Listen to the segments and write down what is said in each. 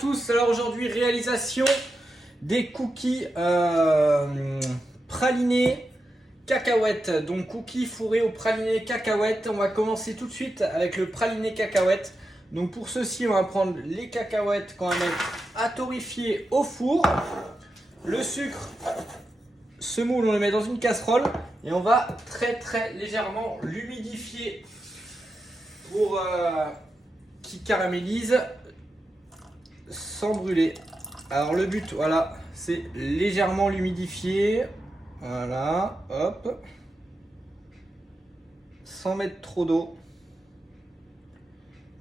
tous, alors aujourd'hui réalisation des cookies pralinés cacahuètes. Donc cookies fourrés au praliné cacahuètes. On va commencer tout de suite avec le praliné cacahuètes. Donc pour ceci on va prendre les cacahuètes qu'on va mettre à torréfier au four. Le sucre, ce moule on le met dans une casserole et on va très légèrement l'humidifier pour qu'il caramélise sans brûler. Alors le but, voilà, c'est légèrement l'humidifier. Voilà, hop. Sans mettre trop d'eau.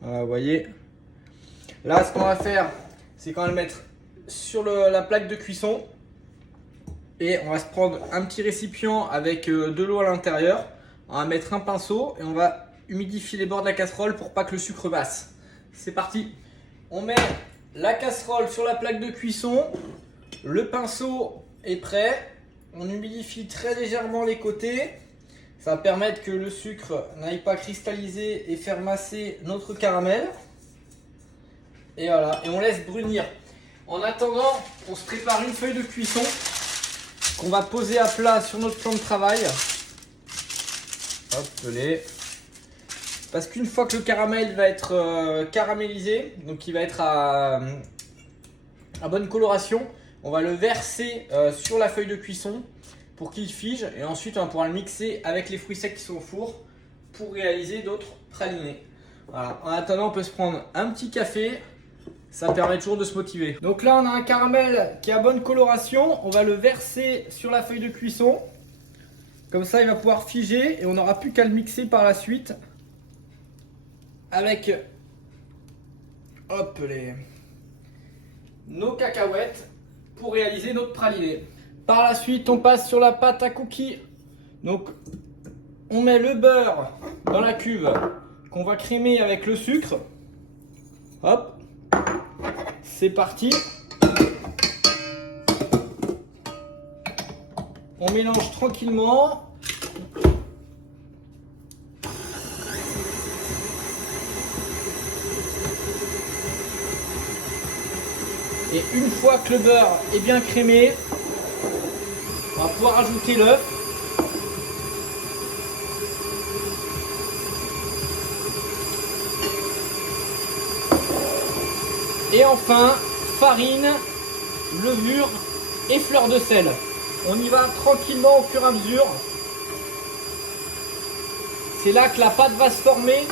Voilà, vous voyez. Là, ce qu'on va faire, c'est qu'on va le mettre sur la plaque de cuisson. Et on va se prendre un petit récipient avec de l'eau à l'intérieur. On va mettre un pinceau et on va humidifier les bords de la casserole pour pas que le sucre passe. C'est parti. On met la casserole sur la plaque de cuisson. Le pinceau est prêt. On humidifie très légèrement les côtés. Ça va permettre que le sucre n'aille pas cristalliser et faire masser notre caramel. Et voilà. Et on laisse brunir. En attendant, on se prépare une feuille de cuisson qu'on va poser à plat sur notre plan de travail. Hop, les. Parce qu'une fois que le caramel va être caramélisé, donc il va être à bonne coloration, on va le verser sur la feuille de cuisson pour qu'il fige. Et ensuite, on va pouvoir le mixer avec les fruits secs qui sont au four pour réaliser d'autres pralinés. Voilà. En attendant, on peut se prendre un petit café. Ça permet toujours de se motiver. Donc là, on a un caramel qui a bonne coloration. On va le verser sur la feuille de cuisson. Comme ça, il va pouvoir figer et on n'aura plus qu'à le mixer par la suite avec hop, nos cacahuètes pour réaliser notre praliné. Par la suite, on passe sur la pâte à cookies. Donc, on met le beurre dans la cuve qu'on va crémer avec le sucre. Hop, c'est parti. On mélange tranquillement. Et une fois que le beurre est bien crémé, on va pouvoir ajouter l'œuf. Et enfin, farine, levure et fleur de sel. On y va tranquillement au fur et à mesure. C'est là que la pâte va se former.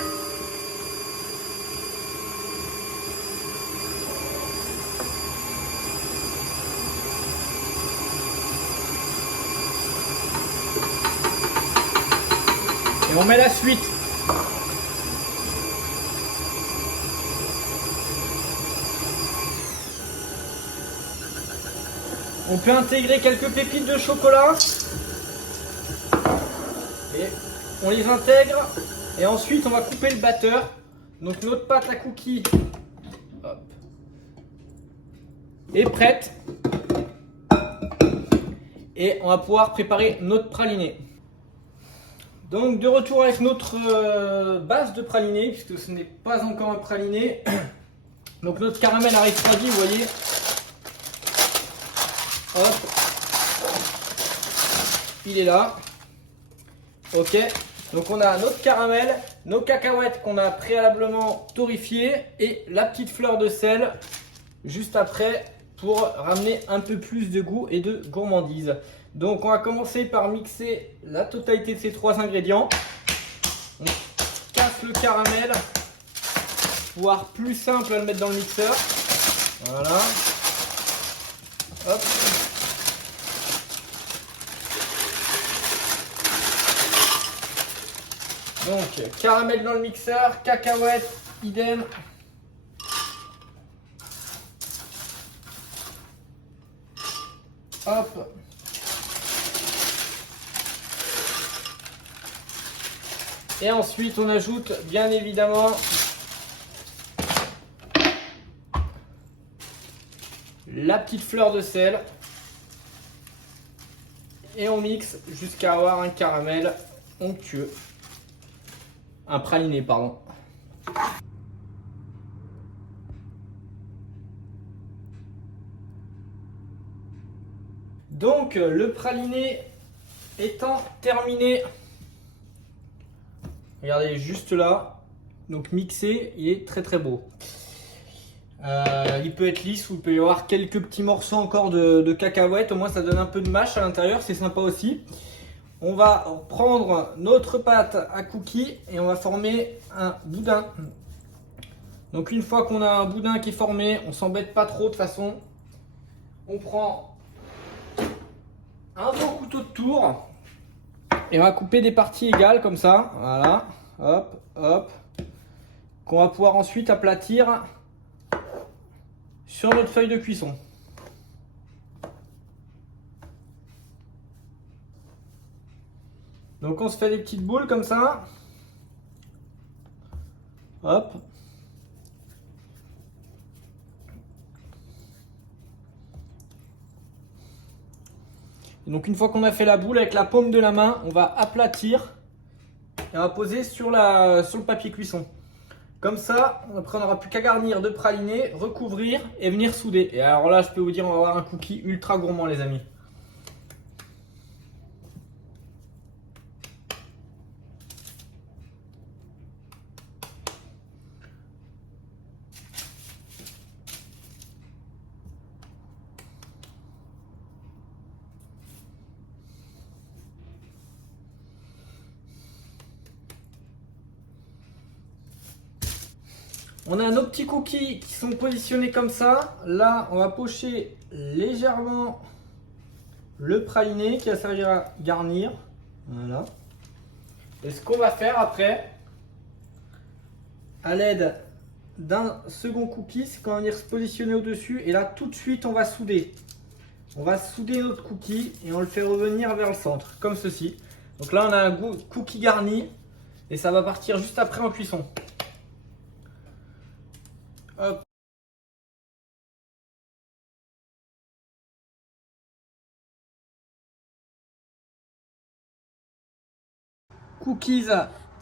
Et on met la suite. On peut intégrer quelques pépites de chocolat. Et on les intègre. Et ensuite, on va couper le batteur. Donc notre pâte à cookies hop, est prête. Et on va pouvoir préparer notre praliné. Donc de retour avec notre base de praliné, puisque ce n'est pas encore un praliné. Donc notre caramel a refroidi, vous voyez. Hop. Il est là. Ok. Donc on a notre caramel, nos cacahuètes qu'on a préalablement torréfiées et la petite fleur de sel juste après pour ramener un peu plus de goût et de gourmandise. Donc on va commencer par mixer la totalité de ces trois ingrédients. On casse le caramel, voire plus simple à le mettre dans le mixeur. Voilà. Hop. Donc caramel dans le mixeur, cacahuètes, idem. Hop. Et ensuite, on ajoute bien évidemment la petite fleur de sel. Et on mixe jusqu'à avoir un caramel onctueux. Un praliné, pardon. Donc le praliné étant terminé, regardez juste là, donc mixé, il est très très beau. Il peut être lisse ou il peut y avoir quelques petits morceaux encore de cacahuètes, au moins ça donne un peu de mâche à l'intérieur, c'est sympa aussi. On va prendre notre pâte à cookies et on va former un boudin. Donc une fois qu'on a un boudin qui est formé, on s'embête pas trop de toute façon. On prend un bon couteau de tour et on va couper des parties égales comme ça. Voilà, hop, hop. Qu'on va pouvoir ensuite aplatir sur notre feuille de cuisson. Donc on se fait des petites boules comme ça. Hop. Et donc une fois qu'on a fait la boule, avec la paume de la main, on va aplatir et on va poser sur le papier cuisson. Comme ça, après on n'aura plus qu'à garnir de praliné, recouvrir et venir souder. Et alors là, je peux vous dire, on va avoir un cookie ultra gourmand les amis. On a nos petits cookies qui sont positionnés comme ça. Là, on va pocher légèrement le praliné qui va servir à garnir. Voilà. Et ce qu'on va faire après, à l'aide d'un second cookie, c'est qu'on va venir se positionner au-dessus. Et là, tout de suite, on va souder. On va souder notre cookie et on le fait revenir vers le centre, comme ceci. Donc là, on a un cookie garni et ça va partir juste après en cuisson. Hop. Cookies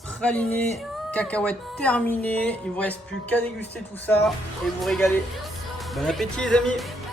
pralinés, cacahuètes terminées. Il ne vous reste plus qu'à déguster tout ça et vous régaler. Bon appétit les amis!